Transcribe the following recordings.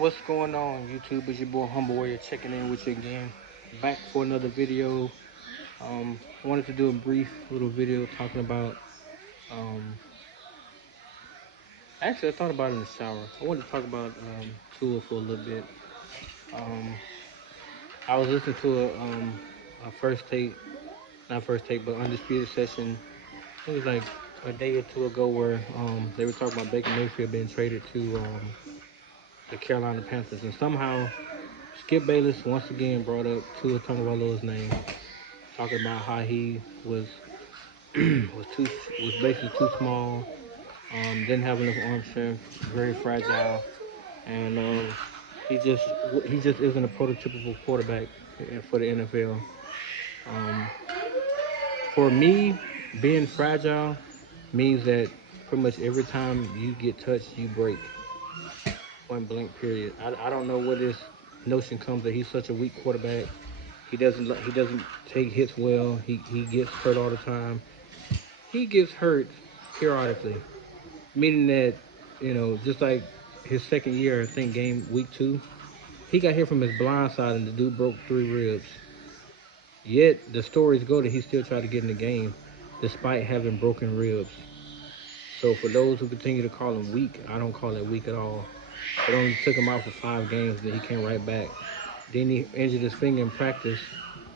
What's going on, YouTube? It's your boy Humble Warrior checking in with you again. Back for another video. Wanted to do a brief little video talking about. Um, Actually, I thought about it in the shower. I wanted to talk about Tua for a little bit. Um, I was listening to a first take, not first take, but undisputed session. It was like a day or two ago where they were talking about Baker Mayfield being traded to the Carolina Panthers, and somehow Skip Bayless once again brought up Tua Tagovailoa's name, talking about how he was was basically too small, didn't have enough arm strength, very fragile, and he just he just isn't a prototypical quarterback for the NFL. Um, for me, being fragile means that pretty much every time you get touched, you break. Point blank. Period. I don't know where this notion comes that he's such a weak quarterback. He doesn't take hits well. He gets hurt all the time. He gets hurt periodically, meaning that just like his second year, I think game week 2, he got hit from his blind side and the dude broke 3 ribs. Yet the stories go that he still tried to get in the game despite having broken ribs. So for those who continue to call him weak, I don't call it weak at all. It only took him out for 5 games, then he came right back. Then he injured his finger in practice.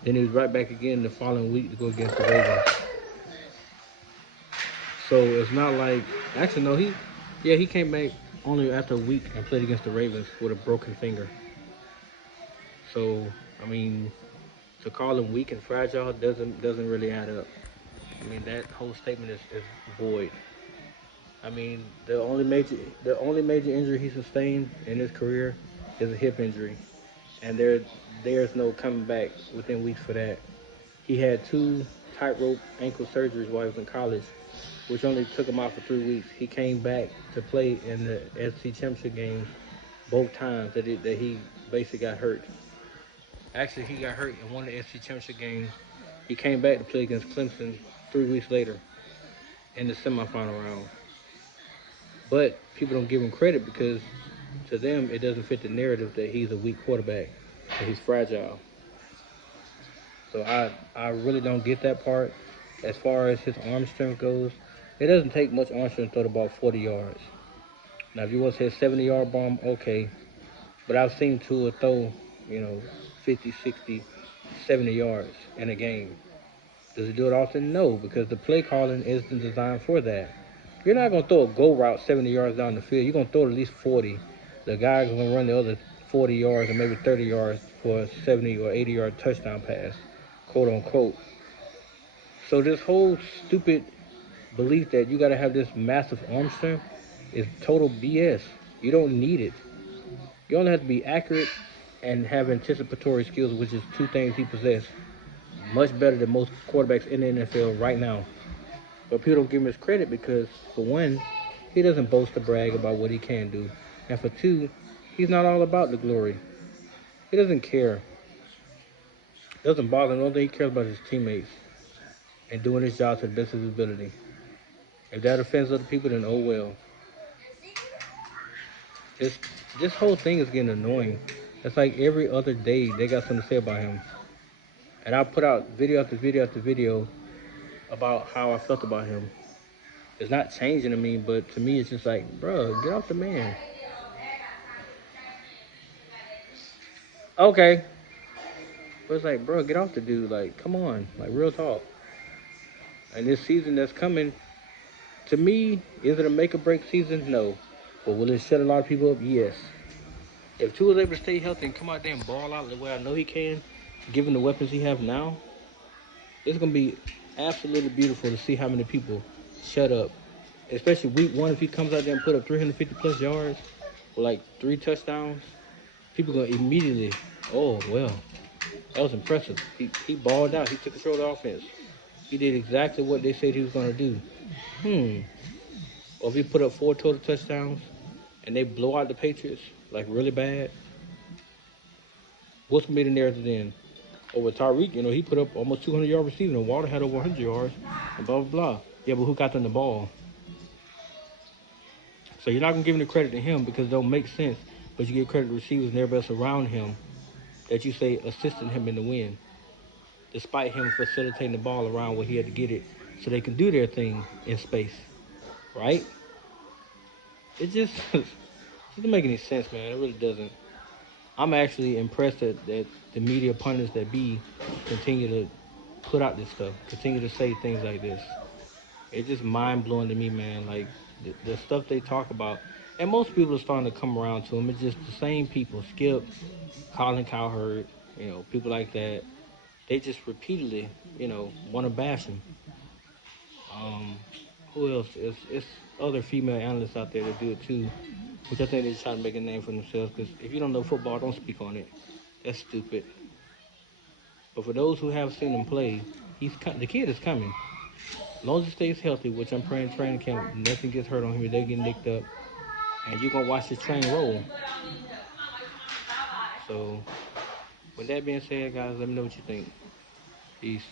Then he was right back again the following week to go against the Ravens. So it's not like, actually no, he came back only after a week and played against the Ravens with a broken finger. So I mean, to call him weak and fragile doesn't really add up. I mean, that whole statement is void. I mean, the only major injury he sustained in his career is a hip injury, and there's no coming back within weeks for that. He had 2 tightrope ankle surgeries while he was in college, which only took him out for 3 weeks. He came back to play in the SC Championship games both times that he basically got hurt. Actually, he got hurt in one of the SC Championship games. He came back to play against Clemson 3 weeks later in the semifinal round. But people don't give him credit because to them it doesn't fit the narrative that he's a weak quarterback, that he's fragile. So I really don't get that part. As far as his arm strength goes, it doesn't take much arm strength to throw the ball 40 yards. Now, if you want to say a 70-yard bomb, okay. But I've seen Tua throw, you know, 50, 60, 70 yards in a game. Does he do it often? No, because the play calling isn't designed for that. You're not going to throw a go route 70 yards down the field. You're going to throw it at least 40. The guy's going to run the other 40 yards or maybe 30 yards for a 70 or 80-yard touchdown pass, quote unquote. So this whole stupid belief that you got to have this massive arm strength is total BS. You don't need it. You only have to be accurate and have anticipatory skills, which is 2 things he possesses. Much better than most quarterbacks in the NFL right now. But people don't give him his credit because, for one, he doesn't boast or brag about what he can do. And for two, he's not all about the glory. He doesn't care. It doesn't bother him. The only thing he cares about is his teammates and doing his job to the best of his ability. If that offends other people, then oh well. This this whole thing is getting annoying. It's like every other day they got something to say about him. And I put out video after video after video about how I felt about him. It's not changing to me, but to me it's just like, bro, get off the man. Okay. But it's like, bro, get off the dude. Like, come on. Like, real talk. And this season that's coming, to me, is it a make or break season? No. But will it shut a lot of people up? Yes. If Tua is able to stay healthy and come out there and ball out the way I know he can, given the weapons he have now, it's gonna be absolutely beautiful to see how many people shut up. Especially week 1, if he comes out there and put up 350 plus yards with like 3 touchdowns, people gonna immediately, oh well, that was impressive. He balled out. He took control of the offense. He did exactly what they said he was gonna do. Or if he put up 4 total touchdowns and they blow out the Patriots like really bad, what's gonna be the narrative then? Or with Tyreek, he put up almost 200 yard receiving, and Water had over 100 yards, and blah blah blah. Yeah, but who got them the ball? So you're not gonna give any credit to him because it don't make sense but you give credit to receivers and everybody else around him that you say assisted him in the win, despite him facilitating the ball around where he had to get it so they can do their thing in space, right? It just doesn't make any sense, man. It really doesn't. I'm actually impressed that the media pundits that be continue to put out this stuff, continue to say things like this. It's just mind blowing to me, man. Like the stuff they talk about, and most people are starting to come around to them. It's just the same people. Skip, Colin Cowherd, people like that. They just repeatedly, want to bash him. Um, who else? It's other female analysts out there that do it too, which I think they're trying to make a name for themselves. Because if you don't know football, don't speak on it. That's stupid. But for those who have seen him play, the kid is coming. As long as he stays healthy, which I'm praying training camp, nothing gets hurt on him, he doesn't get nicked up, and you're gonna watch this train roll. So, with that being said, guys, let me know what you think. Peace.